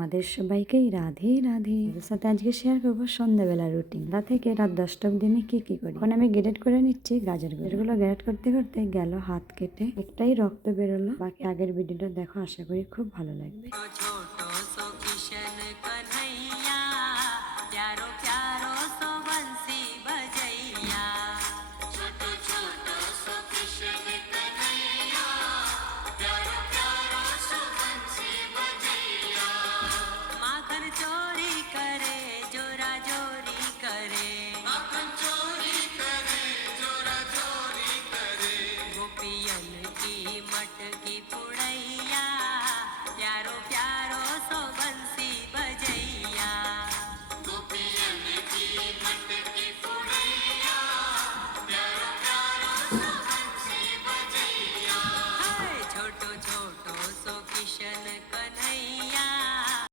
আমাদের সবাইকেই রাধে রাধে। সাথে আজকে শেয়ার করবো সন্ধ্যাবেলা রুটিন থেকে রাত 10টা অব্দি আমি কি করি। এখন আমি গ্রেড করে নিচ্ছি গাজরগুলো গ্রেড করতে করতে গেল হাত কেটে, একটাই রক্ত বেরোলো। বাকি আগের ভিডিওটা দেখো, আশা করি খুব ভালো লাগবে।